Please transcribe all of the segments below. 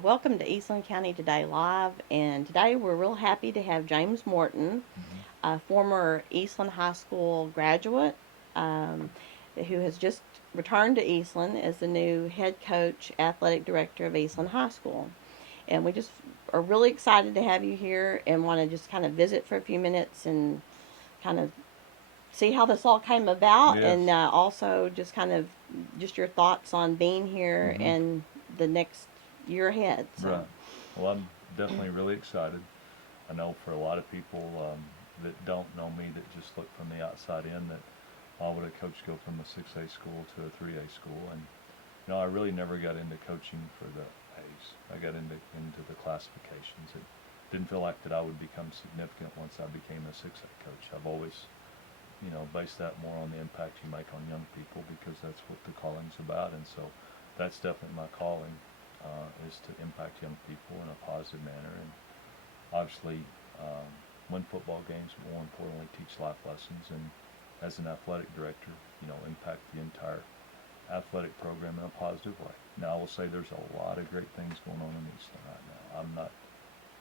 Welcome to Eastland County Today Live, and today we're real happy to have James Morton, hmm a former Eastland High School graduate, um, who has just returned to Eastland as the new head coach, athletic director of Eastland High School. And we just are really excited to have you here and want to just kind of visit for a few minutes and kind of see how this all came about, Yes. and also just kind of just your thoughts on being here hmm and the next year ahead. So. Right. Well, I'm definitely really excited. I know for a lot of people that don't know me, that just look from the outside in, that why would a coach go from a 6A school to a 3A school? And I really never got into coaching for the A's. I got into the classifications. It didn't feel like that I would become significant once I became a 6A coach. I've always base that more on the impact you make on young people, because that's what the calling's about. And so that's definitely my calling, is to impact young people in a positive manner. And obviously, um, win football games, but more importantly, teach life lessons. And as an athletic director, impact the entire athletic program in a positive way. Now, I will say there's a lot of great things going on in Eastland right now. I'm not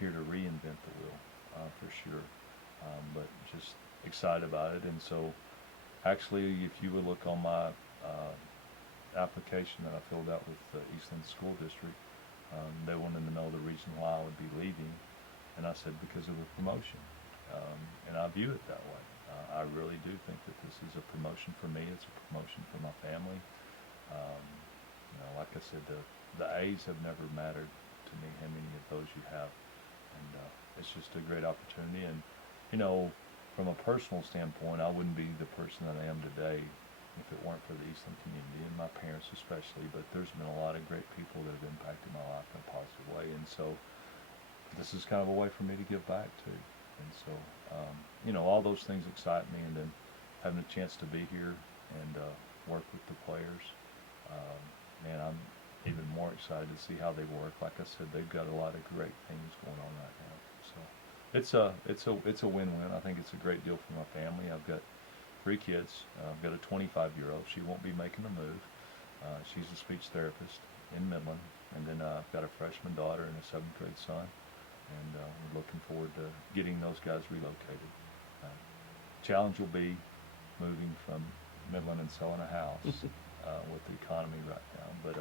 here to reinvent the wheel, for sure, but just excited about it. And so, actually, if you would look on my application that I filled out with the Eastland School District, they wanted to know the reason why I would be leaving, and I said because of the promotion. And I view it that way. I really do think that this is a promotion for me. It's a promotion for my family. Um, like I said, the A's have never mattered to me. How many of those you have, and it's just a great opportunity. And you know, from a personal standpoint, I wouldn't be the person that I am today if it weren't for the Eastland community and my parents especially. But there's been a lot of great people that have impacted my life in a positive way, and so this is kind of a way for me to give back too. And so, all those things excite me, and then having a chance to be here and work with the players, um, man, I'm even more excited to see how they work. Like I said, they've got a lot of great things going on right now. So it's a win-win. I think it's a great deal for my family. I've got three kids. I've got a 25-year-old. She won't be making a move. She's a speech therapist in Midland, and then I've got a freshman daughter and a seventh grade son, and we're looking forward to getting those guys relocated. Uh, Challenge will be moving from Midland and selling a house with the economy right now, but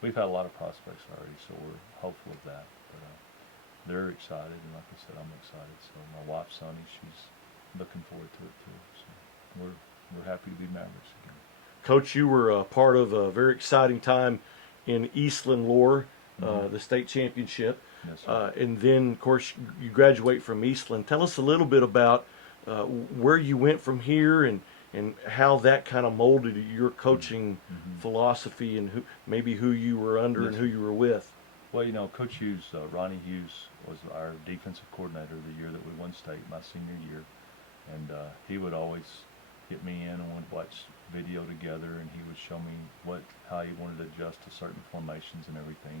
we've had a lot of prospects already, so we're hopeful of that. But they're excited, and like I said, I'm excited. So my wife, Sonny, she's looking forward to it too. So we're happy to be Mavericks again. Coach, you were a part of a very exciting time in Eastland lore, hmm the state championship, Yes, sir. and then, of course, you graduate from Eastland. Tell us a little bit about where you went from here and how that kind of molded your coaching Mm-hmm. philosophy and maybe who you were under Yes, and who sir. you were with. Well, Coach Hughes, Ronnie Hughes, was our defensive coordinator the year that we won state, my senior year, and he would always get me in and we'd watch video together, and he would show me how he wanted to adjust to certain formations and everything.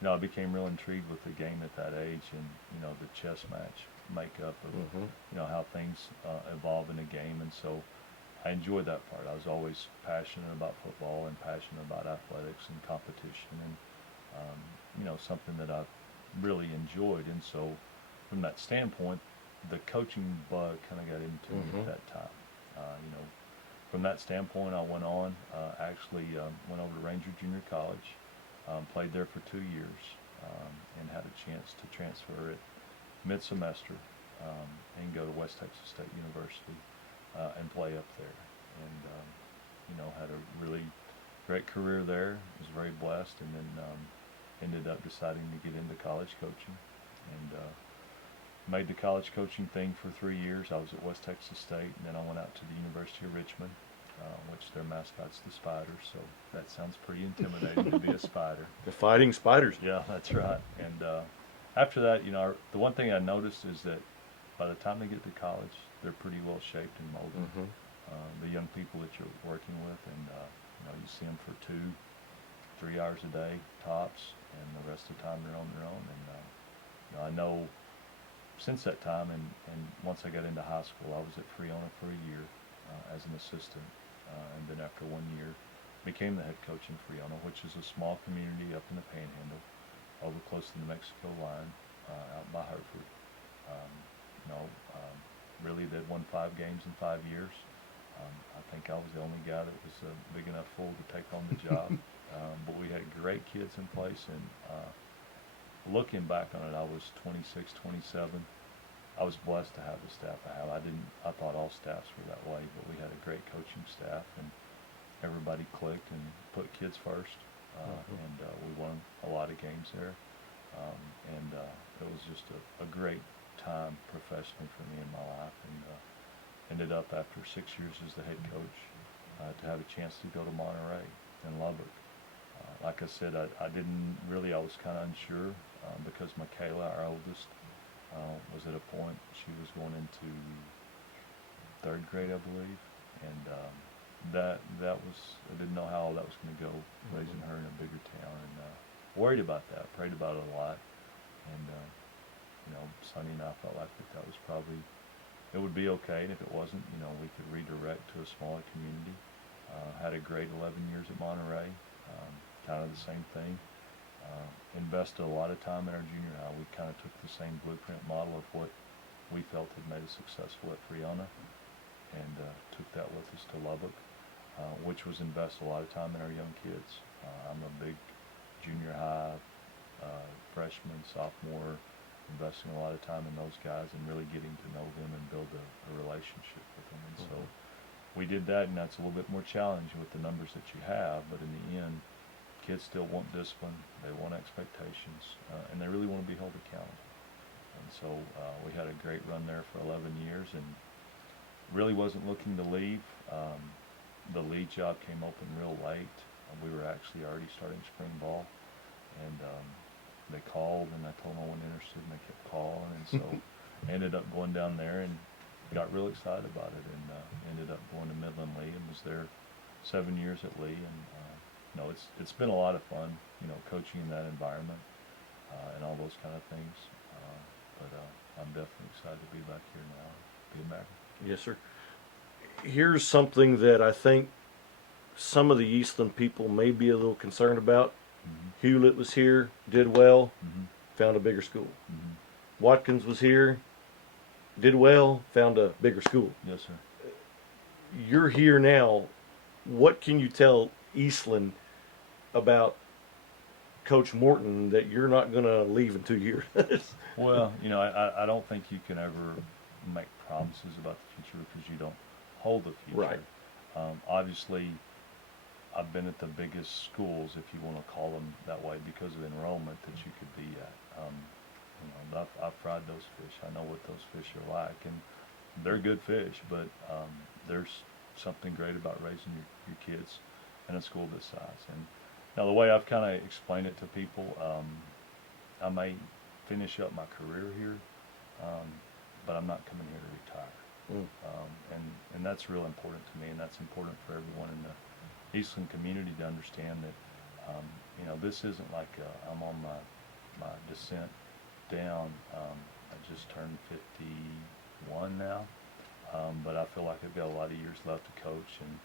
And I became real intrigued with the game at that age, and the chess match makeup of Hmm. how things evolve in a game. And so I enjoyed that part. I was always passionate about football and passionate about athletics and competition, and something that I really enjoyed. And so, from that standpoint, the coaching bug kind of got into me Hmm. at that time. From that standpoint, I went on. Actually, went over to Ranger Junior College, played there for 2 years, and had a chance to transfer it mid-semester, and go to West Texas State University and play up there. And had a really great career there. Was very blessed, and then ended up deciding to get into college coaching, and made the college coaching thing for 3 years. I was at West Texas State, and then I went out to the University of Richmond, which their mascot's the spider. So that sounds pretty intimidating to be a spider. The Fighting Spiders. Yeah, that's right. And after that, the one thing I noticed is that by the time they get to college, they're pretty well shaped and molded. Hmm. The young people that you're working with, and you see them for 2, 3 hours a day tops, and the rest of the time they're on their own. And I know since that time, and once I got into high school, I was at Freona for a year as an assistant, and then after 1 year, became the head coach in Freona, which is a small community up in the Panhandle. over close to the Mexico line, out by Hereford. Um, you know, really they'd won 5 games in 5 years. I think I was the only guy that was a big enough fool to take on the job. But we had great kids in place, and looking back on it, I was 26, 27. I was blessed to have the staff I have. I thought all staffs were that way, but we had a great coaching staff, and everybody clicked and put kids first. And we won a lot of games there. And it was just a great time professionally for me in my life, and ended up after 6 years as the head coach to have a chance to go to Monterey and Lubbock. Like I said, I didn't really, I was kind of unsure because Michaela, our oldest, was at a point, she was going into 3rd grade, I believe, and that was, I didn't know how all that was going to go, raising her in a bigger town, and worried about that, prayed about it a lot, and you know, Sonny and I felt like that was probably, it would be okay, and if it wasn't, you know, we could redirect to a smaller community. Had a great 11 years at Monterey, kind of the same thing. Invested a lot of time in our junior high. We kind of took the same blueprint model of what we felt had made us successful at Friona, and took that with us to Lubbock, which was invest a lot of time in our young kids. I'm a big junior high, freshman, sophomore, investing a lot of time in those guys and really getting to know them and build a relationship with them. And so we did that, and that's a little bit more challenging with the numbers that you have, but in the end, kids still want discipline, they want expectations, and they really want to be held accountable. And so we had a great run there for 11 years, and really wasn't looking to leave. The lead job came open real late. We were actually already starting spring ball, and they called, and I told them I wasn't interested, and they kept calling, and so ended up going down there and got real excited about it, and ended up going to Midland Lee and was there 7 years at Lee, and you know, it's been a lot of fun, you know, coaching in that environment and all those kind of things. But I'm definitely excited to be back here now, being back. Yes, sir. Here's something that I think some of the Eastland people may be a little concerned about. Hewlett was here, did well, found a bigger school. Watkins was here, did well, found a bigger school. Yes, sir. You're here now. What can you tell Eastland about Coach Morton that you're not going to leave in 2 years? Well, you know, I don't think you can ever make promises about the future because you don't hold the future. Right. Obviously, I've been at the biggest schools, if you want to call them that way, because of enrollment that you could be at. You know, I've fried those fish. I know what those fish are like, and they're good fish. But there's something great about raising your kids in a school this size. And now the way I've kind of explained it to people, I may finish up my career here, but I'm not coming here to retire. And that's real important to me, and that's important for everyone in the Eastland community to understand that, you know, this isn't like I'm on my descent down. I just turned 51 now, but I feel like I've got a lot of years left to coach, and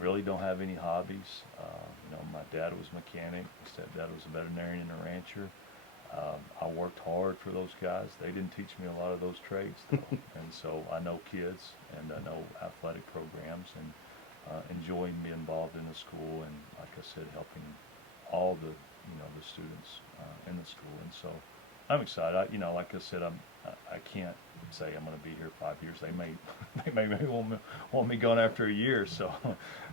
really don't have any hobbies. You know, my dad was a mechanic, my stepdad was a veterinarian and a rancher. I worked hard for those guys. They didn't teach me a lot of those trades, though. And so I know kids, and I know athletic programs, and enjoying being involved in the school, and like I said, helping all the, you know, the students in the school. And so I'm excited. You know, like I said, I can't say I'm going to be here 5 years. They may want me gone after a year. So,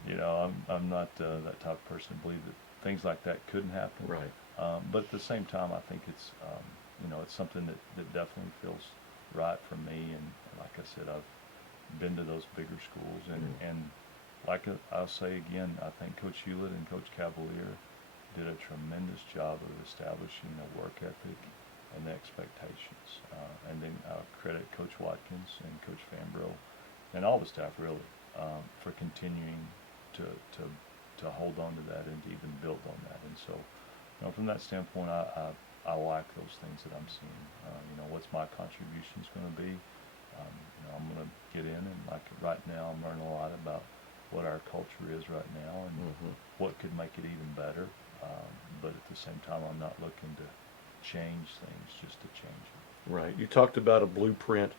you know, I'm not that type of person to believe that things like that couldn't happen. Right. But at the same time, I think it's, you know, it's something that definitely feels right for me. And like I said, I've been to those bigger schools, and like I'll say again, I think Coach Hewlett and Coach Cavalier did a tremendous job of establishing a work ethic and the expectations. And then I'll credit Coach Watkins and Coach Fambro and all the staff really for continuing to hold on to that and to even build on that. And so, you know, from that standpoint, I like those things that I'm seeing. You know, what's my contributions going to be? You know, I'm going to get in, and like right now, I'm learning a lot about what our culture is right now and what could make it even better. But at the same time, I'm not looking to change things just to change them. Right. You talked about a blueprint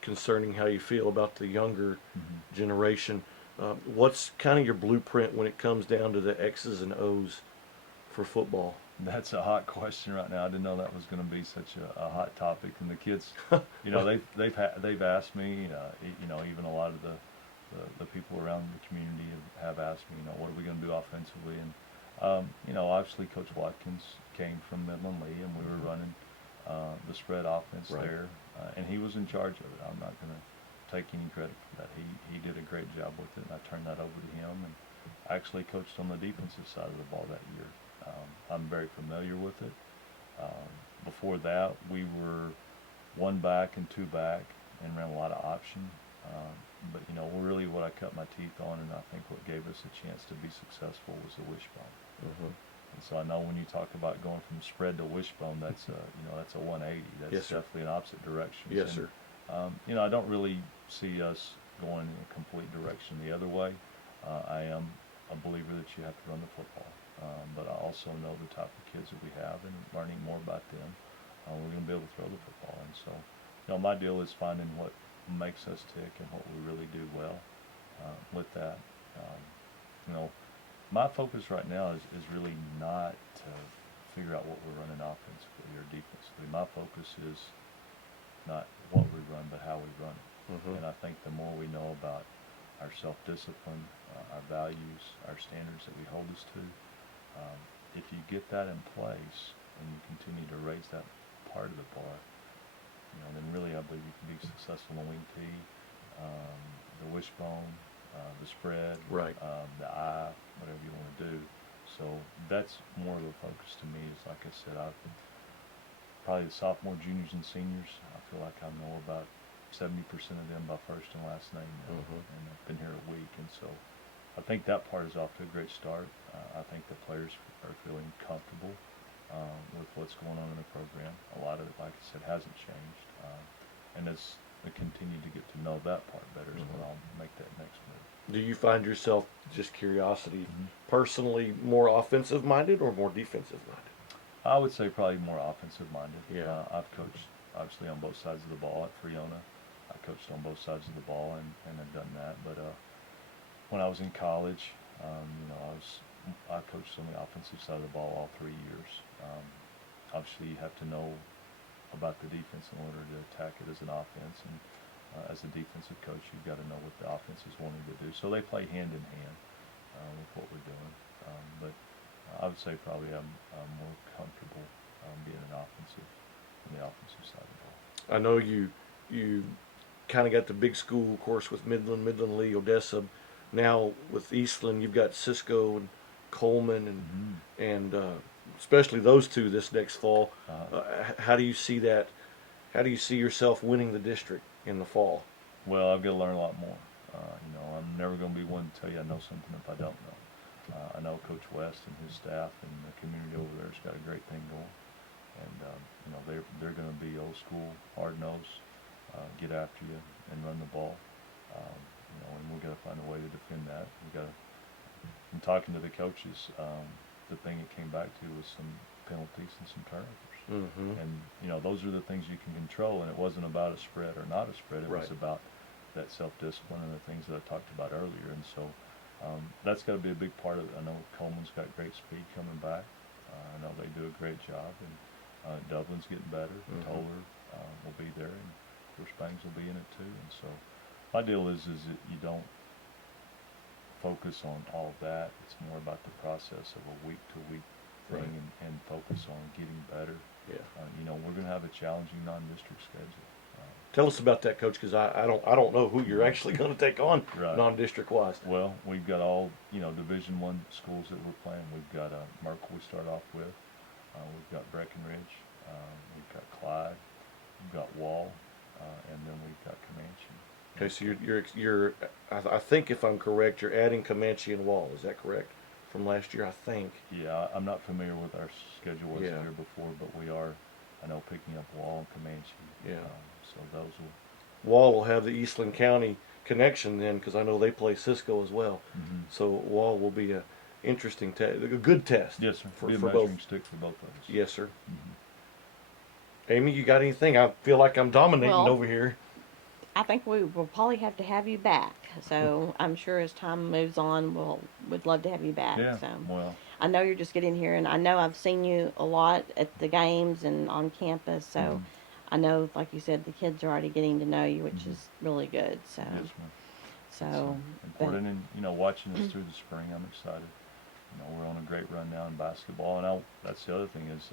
concerning how you feel about the younger generation. What's kind of your blueprint when it comes down to the X's and O's for football? That's a hot question right now. I didn't know that was going to be such a hot topic. And the kids, they've asked me. Even a lot of the people around the community have asked me. What are we going to do offensively? And obviously Coach Watkins came from Midland Lee, and we were running the spread offense Right. there, and he was in charge of it. I'm not going to take any credit for that. He did a great job with it, and I turned that over to him. And I actually coached on the defensive side of the ball that year. I'm very familiar with it. Before that, we were one back and two back and ran a lot of option. But really what I cut my teeth on, and I think what gave us a chance to be successful, was the wishbone. And so I know when you talk about going from spread to wishbone, that's a 180. That's Yes, sir. definitely an opposite direction. Yes, sir. I don't really see us going in a complete direction the other way. I am a believer that you have to run the football. But I also know the type of kids that we have, and learning more about them, we're going to be able to throw the football. And so, my deal is finding what makes us tick and what we really do well with that. My focus right now is really not to figure out what we're running offensively or defensively. My focus is not what we run, but how we run it. And I think the more we know about our self-discipline, our values, our standards that we hold us to, if you get that in place and you continue to raise that part of the bar, then really I believe you can be successful in wing tee, the wishbone, the spread, Right. The eye, whatever you want to do. So that's more of a focus to me. Is like I said, I've probably the sophomore, juniors, and seniors. I feel like I know about 70% of them by first and last name now, and I've been here a week, and so I think that part is off to a great start. I think the players are feeling comfortable with what's going on in the program. A lot of it, like I said, hasn't changed, and as I continue to get to know that part better, is when I'll make that next move. Do you find yourself, just curiosity, personally more offensive minded or more defensive minded? I would say probably more offensive minded. Yeah. I've coached obviously on both sides of the ball at Friona. I coached on both sides of the ball and have done that. But when I was in college, I coached on the offensive side of the ball all 3 years. Obviously, you have to know about the defense in order to attack it as an offense, and as a defensive coach, you've got to know what the offense is wanting to do. So they play hand in hand with what we're doing. But I would say probably I'm more comfortable being on the offensive side of the ball. I know you kind of got the big school, of course, with Midland Lee, Odessa. Now with Eastland, you've got Cisco and Coleman, and especially those two this next fall. How do you see that? How do you see yourself winning the district in the fall? Well, I've got to learn a lot more. I'm never going to be one to tell you I know something if I don't know. I know Coach West and his staff and the community over there has got a great thing going, and they're going to be old school, hard nosed, get after you and run the ball. And we've got to find a way to defend that. In talking to the coaches, the thing it came back to was some penalties and some turnovers. And those are the things you can control, and it wasn't about a spread or not a spread. It was about that self-discipline and the things that I talked about earlier. And so that's got to be a big part of it. I know Coleman's got great speed coming back. I know they do a great job, and Dublin's getting better. Toller will be there, and of course Bangs will be in it too. And so my deal is that you don't focus on all of that. It's more about the process of a week-to-week thing, and focus on getting better. Yeah. We're going to have a challenging non-district schedule. Tell us about that, Coach, because I don't know who you're actually going to take on Right. non-district wise. Well, we've got all Division I schools that we're playing. We've got Merkel we start off with. We've got Breckenridge. We've got Clyde. We've got Wall, and then we've got Comanche. Okay, so you're I think if I'm correct, you're adding Comanche and Wall. Is that correct? From last year, I think. Yeah, I'm not familiar with our schedule as the Yeah. year before, but we are, I know, picking up Wall and Comanche. Yeah. So those will. Wall will have the Eastland County connection then, because I know they play Cisco as well. So Wall will be interesting test, a good test. Yes, sir. For, Be a for measuring both. stick for both of us. Yes, sir. Mhm. Amy, you got anything? I feel like I'm dominating Well, over here. I think we will probably have to have you back. So I'm sure as time moves on, we'd love to have you back. Yeah. So Well, I know you're just getting here, and I know I've seen you a lot at the games and on campus. So Mhm. I know, like you said, the kids are already getting to know you, which Mhm. is really good. So, yes, ma'am. It's so, but important, and watching us through the spring, I'm excited. We're on a great run now in basketball, and that's the other thing is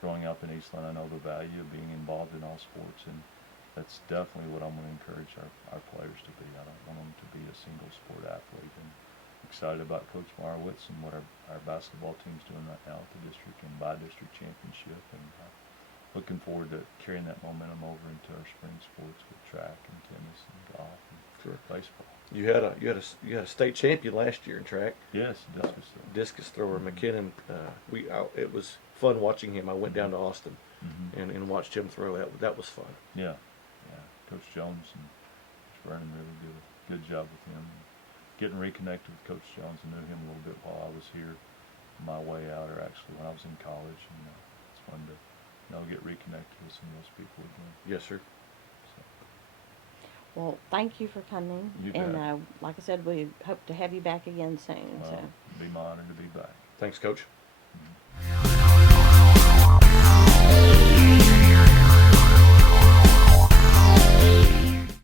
growing up in Eastland, I know the value of being involved in all sports, and that's definitely what I'm going to encourage our players to be. I don't want them to be a single sport athlete. And excited about Coach Marowitz and what our basketball team's doing right now at the district and by-district championship, and looking forward to carrying that momentum over into our spring sports with track and tennis and golf and Sure. baseball. You had a state champion last year in track, Yes, discus throw. discus thrower Mhm. McKinnon. It was fun watching him. I went down to Austin Mhm. and watched him throw. That was fun. Yeah, yeah. Coach Jones and Coach Vernon really did a good job with him. Getting reconnected with Coach Jones, I knew him a little bit while I was here, on my way out, or actually when I was in college, and it's fun to get reconnected with some of those people again. Yes, sir. So, well, thank you for coming. You And bet. like I said, we hope to have you back again soon. well, So. it'd be my honor to be back. Thanks, Coach. Mhm.